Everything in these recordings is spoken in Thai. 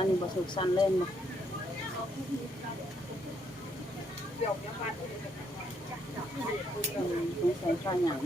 อันนี้บสุกสันเล่นบ่ไม่ใส่ข้าวหยัง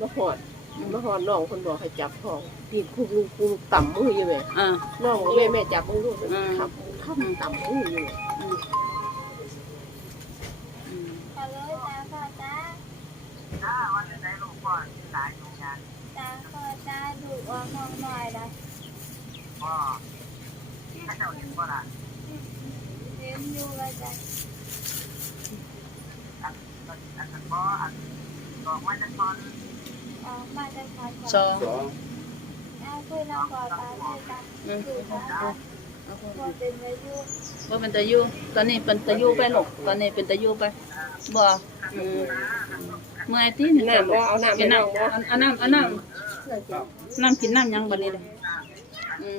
มาหอดมาหอดน้องคนบอกให้จับของตีดคุกลูกคุกต่ำมืออยู่ไหมอ่น้องบอกแม่แม่จับมือลูกขับขับต่ำมืออยู่ ก็ที่เจ้าเห็ยู่ล้ะกไม้าสองเอากุ้ยกับป็าเป็นตะยูตอนนี้เป็นตะยูไปหลกตอนนี้เป็นตะยูไปบ่เมื่อไอ้ที่นี่น้เอาน้ำกิน้ำเอาน้ำเอาน้ำน้ำกินน้ำยังบัดนี้เลยอืม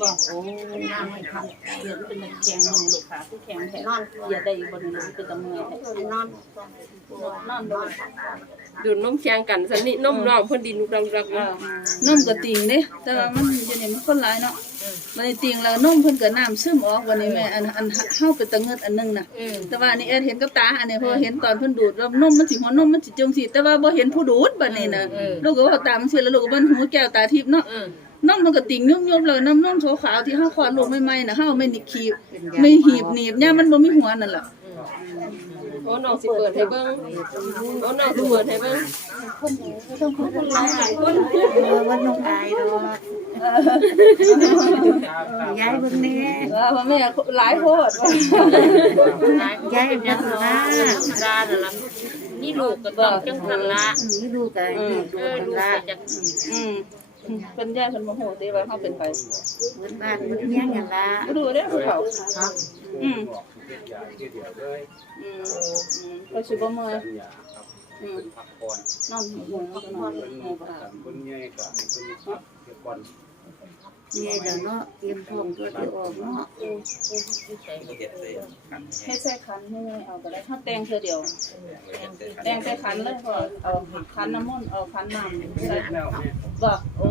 บอกโอ้น้ำมันครับเดี๋ยวเป็นแข็งมันลูกค้าผู้แข็งแข็งนอนอย่าได้บนน้ำเป็นตะเมือยนอนนอนด้วยดูดนมแข็งกันสันนี่นมรองพ่นดินรังรักมานมก็ติ่งเนี่ยแต่ว่ามันจะเนี่ยมันคนร้ายเนาะมันติ่งแล้วนมเพิ่นก็น้ำซึมออกวันนี้แม่อันอันเข้าไปตะเงิดอันนึงนะแต่ว่าอันนี้แอดเห็นกับตาอันนี้พอเห็นตอนเพิ่นดูดแล้วนมมันสิหัวนมมันสิจงสีแต่ว่าพอเห็นผู้ดูดบันนี้น่ะลูกก็ว่าตามเสียแล้วลูกก็บิ่นหูแก้วตาทิพย์เนาะ น้งมันก็ติ่งนุ่มๆเลยน้ำน้ำขาวๆที่ห้าคอลูกไม่ไหมนะห้าไม่หนีบขีบไม่หีบหนีบเนี่ยมันบ่มีหัวนั่นแหละโอ้น้องสิเปิดให้เบิ้งโอ้น้องสิเปิดให้เบิ้งหลายหลายคนวันน้องตายดอกยายเบิ้งแน่ว่าแม่หลายโคตรยายยังมากมดาน่ะล่ะนี่ลูกก็ต้องจังทันละนี่ลูกก็เออลูกก็จังอืม เป็นแย่เป็นโมโหตีไว้เขาเป็นไผเบิดบ้านเบิดเมียงกันละบ่รู้เด้อผู้เฒ่าครับอืมอืมอืมก็สิบ่เมื่อยอืมนอนหัวก็นอนหัวบ่ได้คนใหญ่ก็ให้เพิ่นพักเก็บก่อน เย่แล้วเนาะเตรียมพร้อมตัวที่ออกเนาะให้ใส่คันให้เอาก็แด้ถ้าแตงเธอเดียว แตงใส่คันเลยพอเอาคันน้ำมันเอาคันน้ำใส่บอกโอ้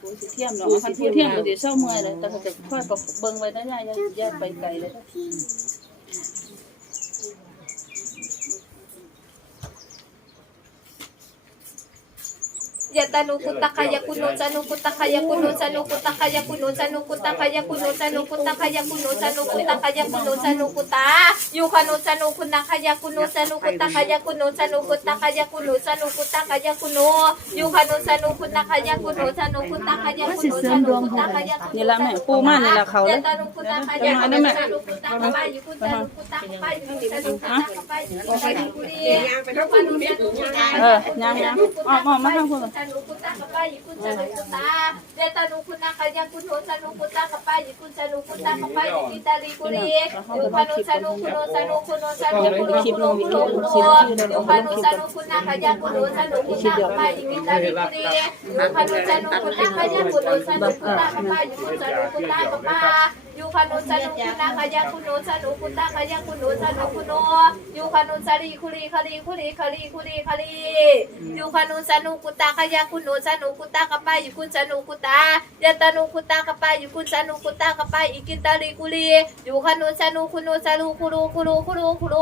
ผู้เทียมเนาะคันผู้เทียมก็สิเศร้าเมื่อยเลยแต่เขาจะค่อยเบิ่งไว้นะยายอย่าไปไกลเลย Yatanukutakaya kuno sanukutakaya kuno sanukutakaya kuno sanukutakaya kuno sanukutakaya kuno sanukutakaya kuno sanukuta yukano sanukutakaya kuno sanukutakaya kuno sanukutakaya kuno sanukutakaya kuno yukano sanukutakaya kuno sanukutakaya kuno sanukutakaya kuno นี่แหละแม่ปูมานี่แหละเขาเลยจะมาได้แม่เออย่างย่างออกออกมาทางคุณนุคุณตากปายิคุณชนุคุณตาเดตานุคุณตากายังคุณโหสนุคุณตากปายิคุณชนุคุณตากปายิกิตาลีปุรีดูพานุชนุคุณโหสนุคุณโหสนุคุณโหสนุคุณโหดูพานุชนุคุณตากายังคุณโหสนุคุณตากปายิกิตาลีปุรีดูพานุชนุคุณตากายังคุณโหสนุคุณตากปายิคุณชนุคุณตากปา คานุสนุคุณนาคายาคุณโนสนุกุตากะยาคุณโนสนุคุโนยูคานุสลีคุลีคลีคุลีคลีคุลีคลียูคานุสนุกุตากะยาคุณโนสนุกุตากะปายิกุสนุกุตายะตานุกุตากะปายิกุสนุกุตากะปาอิกิตาลีกุลียูคานุสนุคุโนสนุคุโรคุโรคุโรคุโร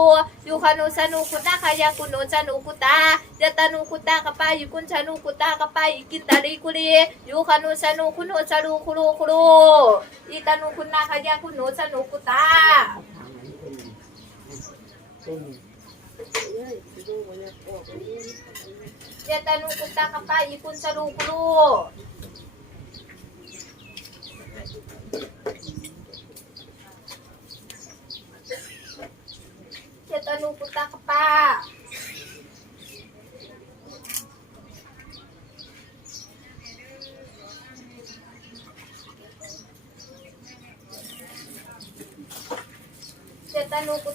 ยูคานุสนุกุตากะยาคุณโนสนุกุตายะตานุกุตากะปายิกุสนุกุตากะปาอิกิตาลีกุลียูคานุสนุคุโนสนุคุโรคุโรอิตานุคุณนาคายาคุณโนสนุกุตาเป็นเจตานุกุตะกะปายิคุณสนุกลูเจตานุกุตะกะปา เจ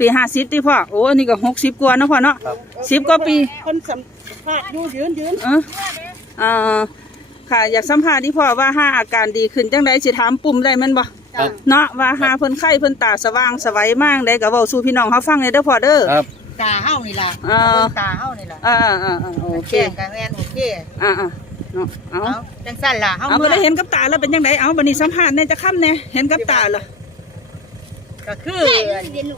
ปาเรานะเราก็ตามมามาโอ้ยตั้งแต่ปีห้าสิบพุ่นแล้วปี50ติพ่อ โอ้อันนี่ก็60กว่าเนาะพ่อเนาะครับ10กว่าปี คนสัมภาษณ์อยู่ยืนยืนเอออ่าค่ะ อยากสัมภาษณ์ที่พ่อว่าห้าอาการดีขึ้นจังไดสิถามปุ่มได้แม่นบ่ครับเนาะว่าหาเพิ่นไข้เพิ่นตาสว่างสวัยมากได้ก็เว้าสู่พี่น้องเฮาฟังได้เด้อพ่อเด้อครับตาเฮานี่ล่ะอ่าเบิ่งตาเฮานี่ล่ะอ่าอ่าอ่าโอเคแจ้งกันแม่นโอเคอ่าอ่าเนาะเอาเอาจังซั่นล่ะเฮาเอาเมื่ก็อได้เห็นกับตาแล้วเป็นจังไดเอาบัดนี้สัมภาษณ์แหน่จะค่ำแหน่เห็นกับตาเหรอ ก็คือ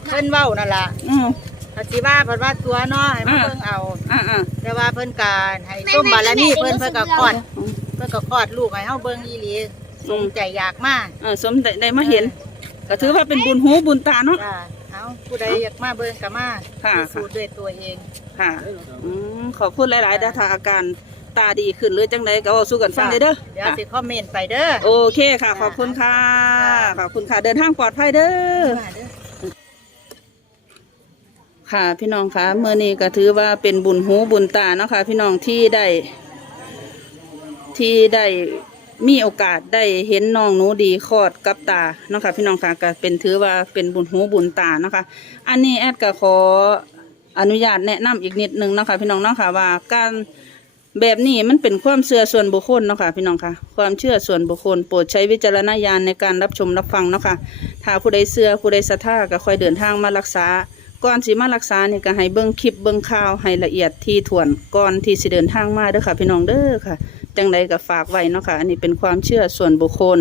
เพิ่นเว้านั่นล่ะอือเขาสิว่าเพิ่นว่าตัวเนาะให้มาอ่าเบิ่งเอาอ่าอ่าแต่ว่าเพิ่นก็ให้ส้มบารมีเพิ่นเพิ่นก็คลอดเพิ่นก็คลอดลูกให้เฮาเบิ่งอีหลีสมใจอยากมาเออสมได้ได้มาเห็น ก็ถือว่าเป็นบุญหูบุญตาเนาะ จ้าเอาผู้ใดอยากมาเบิ่งก็มาค่ะ พิสูจน์ด้วยตัวเอง ค่ะอืมขอบคุณหลายๆเด้อถ้าอาการ ตาดีขึ้นหรือจังไดก็เว้าสู่กันฟังเลยเด้อเดี๋ยวค่ะสิคอมเมนต์ไปเด้อโอเคค่ะ ขอบคุณค่ะ ขอบคุณค่ะ เดินทางปลอดภัยเด้อมาเด้อ ค่ะพี่น้องคะเมื่อนี้ก็ถือว่าเป็นบุญหูบุญตาเนาะค่ะพี่น้องที่ได้ ที่ได้มีโอกาสได้เห็นน้องหนูดีคลอดกับตาเนาะค่ะพี่น้องค่ะก็เป็นถือว่าเป็นบุญหูบุญตาเนาะค่ะอันนี้แอดก็ขออนุญาตแนะนำอีกนิดนึงเนาะค่ะพี่น้องเนาะค่ะว่าการ แบบนี้มันเป็นความเชื่อส่วนบุคคลเนาะค่ะพี่น้องค่ะ ความเชื่อส่วนบุคคลโปรดใช้วิจารณญาณในการรับชมรับฟังเนาะค่ะถ้าผู้ใดเชื่อผู้ใดศรัทธาก็ค่อยเดินทางมารักษา ก่อนสิมารักษาเนี่ยก็ให้เบิ่งคลิปเบิ่งข่าวให้ละเอียดที่ถ่วนก่อนที่สิเดินทางมาเด้อค่ะ พี่น้องเด้อค่ะจังใดก็ฝากไว้เนาะค่ะอันนี้เป็นความเชื่อส่วนบุคคล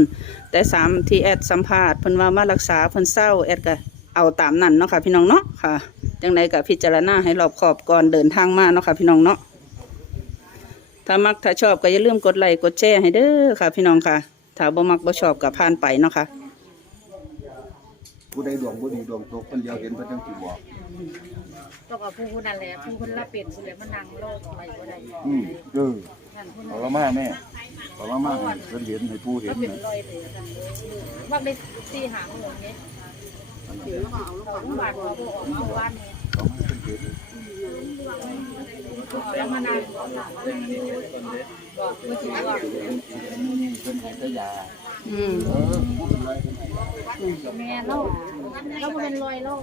แต่สามที่แอดสัมภาษณ์เพิ่นว่ามารักษาเพิ่นเศร้าแอดก็เอาตามนั้นเนาะค่ะพี่น้องเนาะค่ะจังใดก็พิจารณาให้รอบคอบก่อนเดินทางมาเนาะค่ะพี่น้องเนาะ ถ้ามักถ้าชอบก็อย่าลืมกดไลค์กดแชร์ให้เด้อค่ะ พี่น้องค่ะ ถ้าบ่มักบ่ชอบก็ผ่านไปเนาะค่ะ ผู้ใดดวงบ่ดีดวงตกคนเดียวเห็นเพิ่นจังสิบอก ต้องเอาผู้ผู้นั่นแหละผู้เพิ่นรับเป็นผู้ใดมานั่งรอไปบ่ได้อืมเออนั่นผู้เอาละมาแม่เอาละมาให้เพิ่นเห็นให้ผู้เห็นเป็นน่ะรอยเหลือกันว่าได้สี่หางหงเนี่ยเดี๋ยวเอาลูกบาทเขาบอกออกมาวันนี้เอามา แล้วมานั่งบอกผู้ที่ว่าเพิ่นให้แต่ยาอืมเออผู้เป็นรเพิ่นให้แม่เล่าแล้วนเป็นรอยเล่า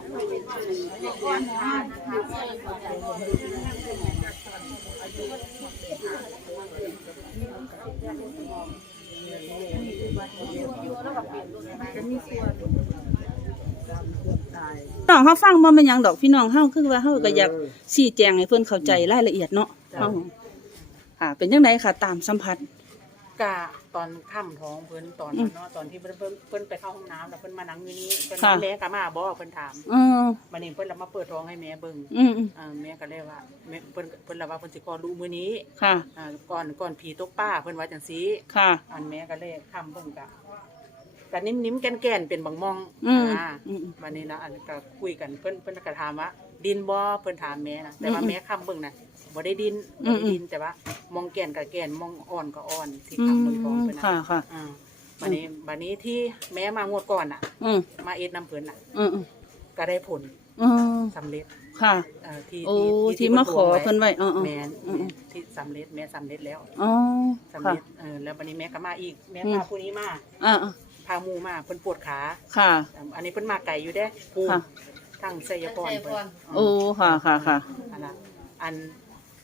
น้องเขาฟังบ่แม่นหยังดอกพี่น้องเฮาคือว่าเฮาก็อยากชี้แจงให้เพิ่นเข้าใจรายละเอียดเนาะเฮาค่ะ เป็นจังไดค่ะ ตามสัมผัส กะตอนค่ำท้องเพิ่นตอนนั้นเนาะตอนที่เพิ่นเพิ่นเพิ่นไปเข้าห้องน้ำแล้วเพิ่นมานั่งอยู่นี่เพิ่นค่ะ แม่กะมาบ่เพิ่นถามเออวันนี้เพิ่นละมาเปิดท้องให้แม่เบิ่งอืมอืมอ่าแม่ก็เลยว่าแม่เพิ่นเพิ่นละว่าเพิ่นสิคลอดลูกมื้อนี้ค่ะ อ่าก่อนก่อนผีตกป้าเพิ่นว่าจังซี่ค่ะ อันแม่ก็เลยค่ำเบิ่งกะ กะนิ่มๆแก่นๆเป็นบางมองอืมอ่าอืม วันนี้นะอันก็คุยกันเพิ่นเพิ่นก็ถามว่าดินบ่เพิ่นถามแม่นะแต่ว่าอืมแม่ค่ำเบิ่งน่ะบ่ได้ดินอืบ่มได้ดินแต่ว่ามองแก่นกับแก่นมองอ่อนก็อ่อนที่อืค่ำเบิ่งท้องมเพิ่นน่ะค่ะค่ะ อ่าบันนี้บันนี้ที่แม้มางวดก่อนอะ อืมมาเอ็ดน้ำเพิ่นอะ อืมอืมก็ได้ผลอืมสำเร็จค่ะ เอ่อที่โอ้ที่มาขอเพิ่นไว้อ๋ออ๋อแม่นอืมที่สำเร็จแม่สำเร็จแล้ว อ๋อสำค่ะ เร็จเออแล้วบันนี้แม่ก็มาอีก แม่อืม พาผู้นี้มา อ่าอ่า พาหมูมาเพิ่นปวดขาค่ะอ่าอันนี้เพิ่นมาไก่อยู่เด้ปูค่ะ ทั้งไสยพรเพิ่นโอ้ค่ะค่ะค่ะ อันน่ะอัน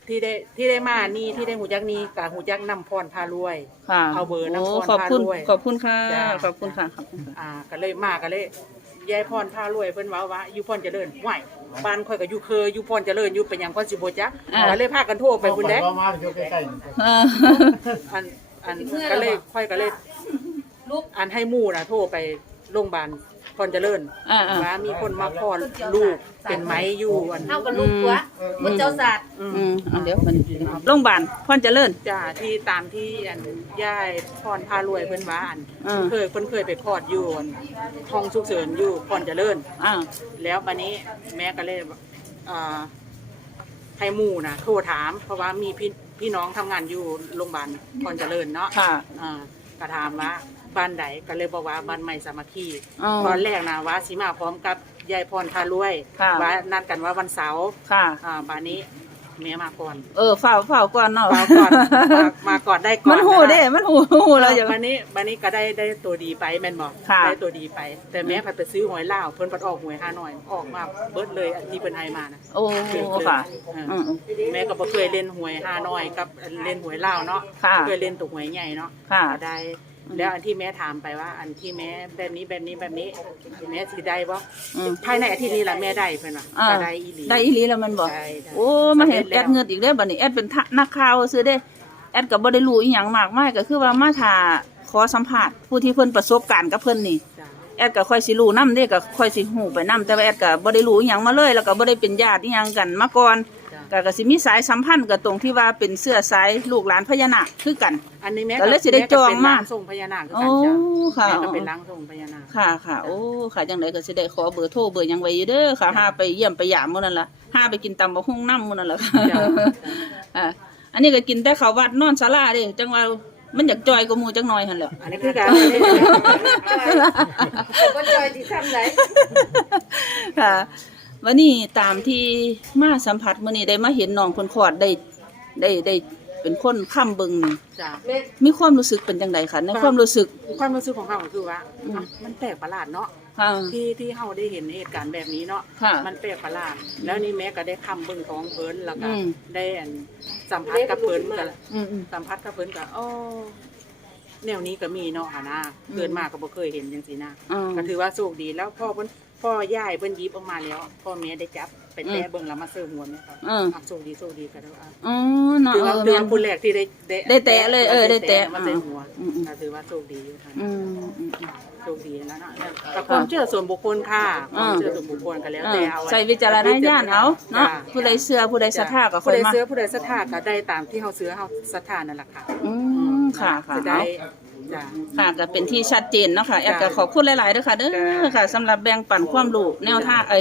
ที่ได้ที่ได้มานี่ที่ได้หูจักนี่กะหูจักนำพรพารวย ค่ะเอาเบอร์นครโขอบคุณพารวยขอบคุณค่ะ จ้า ขอบคุณค่ะขอบคุณค่ะ อ่าก็เลยมาก็เลยยายพรพารวยเพิ่นว่าว่าอยู่พรเจริญไหวบ้านข่อยก็อยู่เคยอยู่พรเจริญอยู่เป็นหยังก็สิบ่จักอ่า ก็เลยพากันโทรไปพุ่นเด้ มาอยู่ใกล้ๆนี่ เออ อันอันก็เลยค่อยก็เลย ลูกอันให้หมู่นะโทรไปโรงพยาบาลพรเจริญอ่าอ่า ว่ามีคนมาคลอดลูกเป็นไหมอยู่อันเท่ากับลูกตัวบนเจ้าศาสตร์อืมอืมเอาเดี๋ยวมันโรงพยาบาลพรเจริญ จ้าที่ตามที่อันย่ายพรพารวยเพิ่นว่าอันอ่า เคยเพิ่นเคยไปคลอดอยู่อันห้องฉุกเฉินอยู่พรเจริญ อ่า แล้วบัดนี้แม่ก็เลยอ่าให้หมู่นะโทรถาม เพราะว่ามีพี่พี่น้องทำงานอยู่โรงพยาบาลพรเจริญเนาะค่ะ อ่าก็ถามว่า บ้านใดก็เลยบอกว่าบ้านใหม่สามัคคีอ๋อตอนแรกนะว่าสิมาพร้อมกับยายพรพารวยค่ะ ว่านัดกันว่าวันเสาร์ค่ะ อ่าบ้านนี้แม่มาก่อนเออเฝ้าเฝ้าก่อนเนาะมาก่อนมามาก่อนได้ก่อนมันหูเด้มันหูหูเราอย่าง บ้านนี้บ้านนี้ก็ได้ได้ตัวดีไปแม่นบอกค่ะ ได้ตัวดีไป แต่แม่พัดไปซื้อหวยล่าวเพิ่นพัดออกหวยห้าหน่อยออกมาเบิดเลยอันที่เพิ่นให้มานะโอ้ค่ะอ่าอืม แม่ก็บ่เคยเล่นหวยห้าน้อยกับเล่นหวยลาวเนาะค่ะเคยเล่นตุกหวยใหญ่เนาะค่ะ ก็ได้ แล้วอันที่แม่ถามไปว่า อันที่แม่แบบนี้แบบนี้แบบนี้แม่สิได้บ่อืมภายในอาทิตย์นี้ล่ะแม่ได้เพิ่นว่าอ่าก็ได้อีหลี ได้อีหลีแล้วมันบอกได้ได้โอ้มาเห็นสำแอร็จดแล้วเงินอีกแล้วบัดนี้แอดเป็นทะนักข่าวซื้อเด้แอดก็บ่ได้รู้อีหยังมากมายก็คือว่ามาถ่าขอสัมภาษณ์ผู้ที่เพิ่นประสบการณ์กับเพิ่นนี่ จ้ะแอดก็ค่อยสิรู้นํเด้ก็ค่อยสิฮู้ไปนํแต่ว่าแอดก็บ่ได้รู้อีหยังมาเลย แล้วก็บ่ได้เป็นญาติอีหยังกันมาก่อน จ้ะก็ก็สิมีสายสัมพันธ์กับตรงที่ว่าเป็นเสื้อสายลูกหลานพญานาคคือกัน อันนี้แม่ก็เลยสิได้จองมาแก็เป็นร่ส่งพญานาคคือโอ้กันจ้ะค่ะ แม่ก็เป็นร่างทรงพญานาค ค่ะค่ะโอ้ค่ะจังไดก็สิได้ขอเบอร์โทรเบอร์หยังไว้อยู่เด้อค่ะหาไปเยี่ยมไปยามมื้อนั่นล่ะหาไปกินตำบักหุ่งน้ำมื้อนั่นล่ะค่ะจ้ะ อ่าอันนี้ก็กินแต่ข้าววัดนอนศาลาเด้จังว่ามันอยากจอยกว่าหมู่จังหน่อยหั่นแหละ อันนี้คือการก็จอยที่ทำไร ค่ะ วันนี้ตามที่มาสัมผัสมื้อนี้ได้มาเห็นน้องเพิ่นคลอดได้ได้ได้เป็นคนค้ำเบิ่งนี่จ้ะมีความรู้สึกเป็นจังไดคะในความรู้สึก ความรู้สึกของเขาก็คือว่าอืมอะมันแปลกประหลาดเนาะค่ะ ที่ที่เขาได้เห็นเหตุการณ์แบบนี้เนาะค่ะ มันแปลกประหลาด แล้วนี่แม่ก็ได้คำเบิ่งท้องเพิ่นแล้วก็อืม ได้อันสัมผัสกับเพิ่นกับอืมอืม สัมผัสกับเพิ่นกับอ๋อแนวนี้ก็มีเนาะหานะเกิดมาก็บ่เคยเห็นจังซี่นะอืมก็ถือว่าโชคดีแล้วพ่อเพิ่น พ่อย่ายเพิ่นหยิบออกมาแล้ว พ่อแม่ได้จับไปแตะอืมเบิ่งแล้วมาเสิร์ฟหัวแม่ครับอืมอะโชคดีโชคดีก็ได้ว่าอ๋อเนาะถือว่าเออถือแม่ว่านผู้แรกที่ได้ได้แตะเลยเออได้แตะมาเสิร์ฟหัวอืมอืม ก็ถือว่าโชคดีอยู่ค่ะ อืมอืมอืม โชคดีแล้วเนาะแต่ความเชื่อส่วนบุคคลค่ะคอ่าวามเชื่อส่วนบุคคลก็แล้วเอแต่อเอาไว้ใส่วิจารณญาณเอาเนาะจ้ผู้ใดเชื่อผู้ใดศรัทธาก็ค่ผู้อยใดมาเสื้อผู้ใดศรัทธาก็ได้ตามที่เฮาเสื้อเฮาศรัทธานั่นแหละค่ะอืมค่ะค่ะจะได้ จ้ะ ค่ะก็เป็นที่ชัดเจนเนาะค่ะแอดก็จ้ะขอบคุณหลายๆเด้อค่ะเด้อจ้ะค่ะสำหรับแบ่งปันความรู้แนวทางไอ้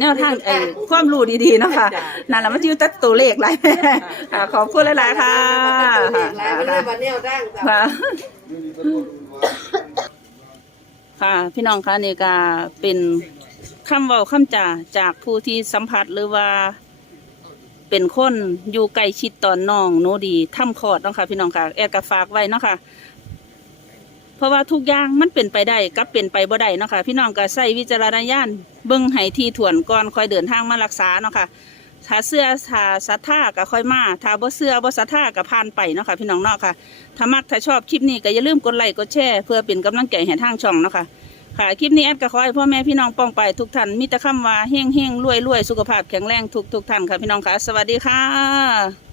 แนวทางไอ้ความรู้ดีๆเนาะค่ะจ้ะ นั่นแหละมันจะอยู่แต่ตัวเลขหลายค่ะขอบคุณหลายๆค่ะแล้วก็เลยมาเนี่ยร่างจ้ะ ค่ะ ค่ะ พี่น้องคะนี่ก็เป็นคำเว้าคำจาจากผู้ที่สัมผัสหรือว่า เป็นคนอยู่ใกล้ชิดตอนน้องหนูดีทำคลอดเนาะค่ะพี่น้องค่ะแอดก็ฝากไว้เนาะค่ะ เพราะว่าทุกอย่างมันเป็นไปได้กับเป็นไปบ่ได้เนาะค่ะพี่น้องก็ใส่วิจารณญาณเบิ่งให้ที่ถ่วนก่อนคอยเดินทางมารักษาเนาะค่ะถ้าเสื้อถ้าศรัทธาก็ค่อยมาถ้าบ่เสื้อบ่ศรัทธาก็ผ่านไปเนาะค่ะพี่น้องเนาะค่ะถ้ามักถ้าชอบคลิปนี้ก็อย่าลืมกดไลค์กดแชร์เพื่อเป็นกำลังใจให้ทางช่องเนาะค่ะค่ะคลิปนี้แอดก็ขอให้พ่อแม่พี่น้องป้องไปทุกท่านมีแต่คำว่าเฮงเฮงรวยรวยสุขภาพแข็งแรงทุกทุกท่านค่ะพี่น้องค่ะ สวัสดีค่ะ